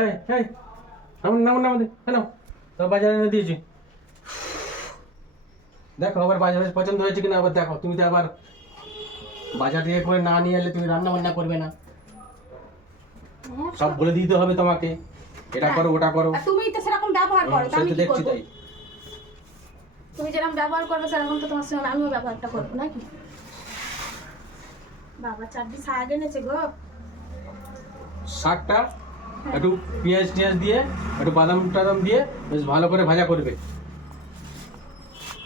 এই এই নাম কেন তো বাজারে এনে দিয়েছি। দেখো আবার বাজারে পছন্দ হয়েছে কিনা আবার দেখো। তুমি তো আবার বাজার থেকে করে না নিয়ে এলে তুমি রান্না বান্না করবে না। সব বলে দিতে হবে তোমাকে, এটা করো ওটা করো। তুমি তো সেরকম ব্যবহার করো, আমি কি দেখছি করব? তাই। তুমি যেরকম ব্যবহার করবে সেরকম তো তোমার সঙ্গে আমিও ব্যবহারটা করবো নাকি? বাবা চারটি শাক এনেছে গো। শাকটা একটু পেঁয়াজ টিয়াজ দিয়ে একটু বাদাম টাদাম দিয়ে বেশ ভালো করে ভাজা করবে,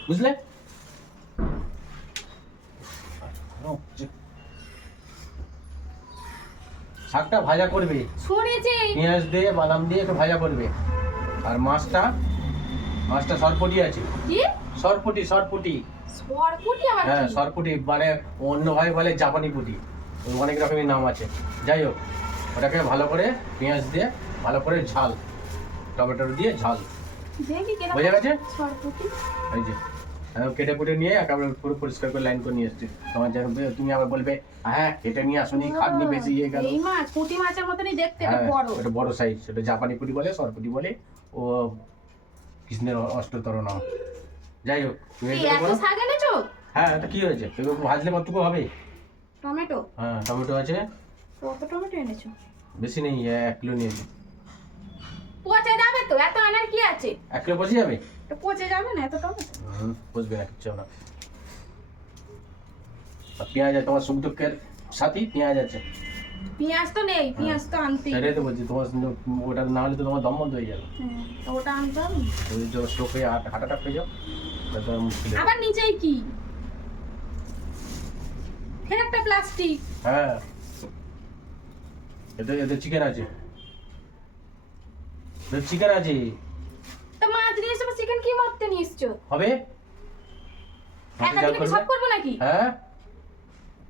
বুঝলে? শাকটা ভাজা করবে, শুনেছি। পেঁয়াজ দিয়ে বাদাম দিয়ে একটু ভাজা করবে। আর মাছটা সরপুটি আছে। কি সরপুটি সরপুটি? আবার হ্যাঁ কি? সরপুটি মানে অন্য ভাই বলে জাপানি পুটি, অনেক রকমের নাম আছে। যাই হোক, ওটাকে ভালো করে পেঁয়াজ দিয়ে ভালো করে ঝাল, টমেটো দিয়ে ঝাল, দেখি কেন বোঝা গেছে? সরপুটি এই যে কেটে কুটে নিয়ে একেবারে পুরো পরিষ্কার করে লাইন করে নিয়ে এসছি। তোমার যেন তুমি আবার বলবে হ্যাঁ কেটে নিয়ে আসুনি, খাটনি বেশি ইয়ে গেল। এই মাছ পুঁটি মাছের মতনই দেখতে, এটা হ্যাঁ বড়। ওটা বড় সাইজ, ওটা জাপানি পুটি বলে, সরপুটি বলে, ও কৃষ্ণের অষ্টতর নাম। যাই হোক তুমি এই এটা এত করো। শাক এনেছো? হ্যাঁ এটা কি হয়েছে, এগুলো ভাজলে কতটুকু হবে? টমেটো? হ্যাঁ টমেটো আছে, কত টমেটো এনেছো? বেশি নেই, 1 কিলো নিয়েছি। পচে যাবে তো, এত আনার কি আছে? 1 কিলো পচে যাবে? তো পচে যাবে না এত টমেটো? পচবে না, কিচ্ছু না। আর পেঁয়াজ আছে তোমার সুন্দুকের সাথে, পেঁয়াজ আছে। পেঁয়াজ তো নেই, পেঁয়াজ তো আনতেই। সেটাই তো বলছি, তোমার ওটা না হলে তো তোমার দম বন্ধ হয়ে যাবে। তো ওটা আনতে হবে। ওই যে স্ট্রোক হয়ে হার্ট অ্যাটাক হয়ে যাও, তারপর মুশকিল। আবার নিচেই কি? ফের একটা প্লাস্টিক। হ্যাঁ এদের চিকেন আছে, চিকেন আছে। তো মাছ নিয়ে এসে চিকেন কি মারতে নিয়ে এসছো? হবে একা দিনে কি সব করবো নাকি? হ্যাঁ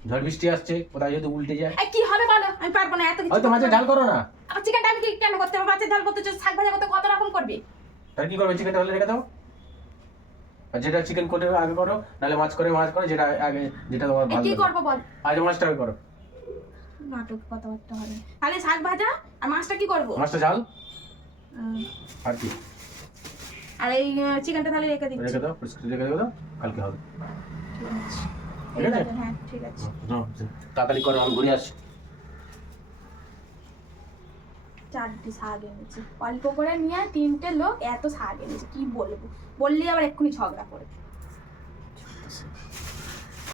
ঝড় বৃষ্টি আসছে, কোথায় যদি উল্টে যায়। এই কি হবে বলো, আমি পারবো না এত কিছু। হয়তো মাছের ঝাল করো না। আর চিকেনটা আমি কি কেন করতে হবে? মাছের ঝাল করতে চাও, শাক ভাজা করতে কত রকম করবে? তাহলে কি করবে, চিকেনটা হলে রেখে দাও। আর যেটা চিকেন করে আগে করো, নাহলে মাছ করে যেটা আগে, যেটা তোমার এই ভালো কি লাগে। করবো বল? আজ মাছটা আগে করো। নাটক কথাবার্তা হবে। তাহলে শাক ভাজা আর মাছটা কি করবো? মাছটা ঝাল আর কি। আর এই চিকেনটা তাহলে রেখে দিচ্ছি। রেখে দাও, পরিষ্কার রেখে দাও, কালকে হবে। ঠিক আছে। ঠিক আছে? হ্যাঁ ঠিক আছে। তাড়াতাড়ি করো, আমি ঘুরে আসছি। 4টি শাক এনেছে, অল্প করে নিয়ে 3টে লোক এত শাক এনেছে, কি বলবো? বললি আবার এক্ষুনি ঝগড়া করে।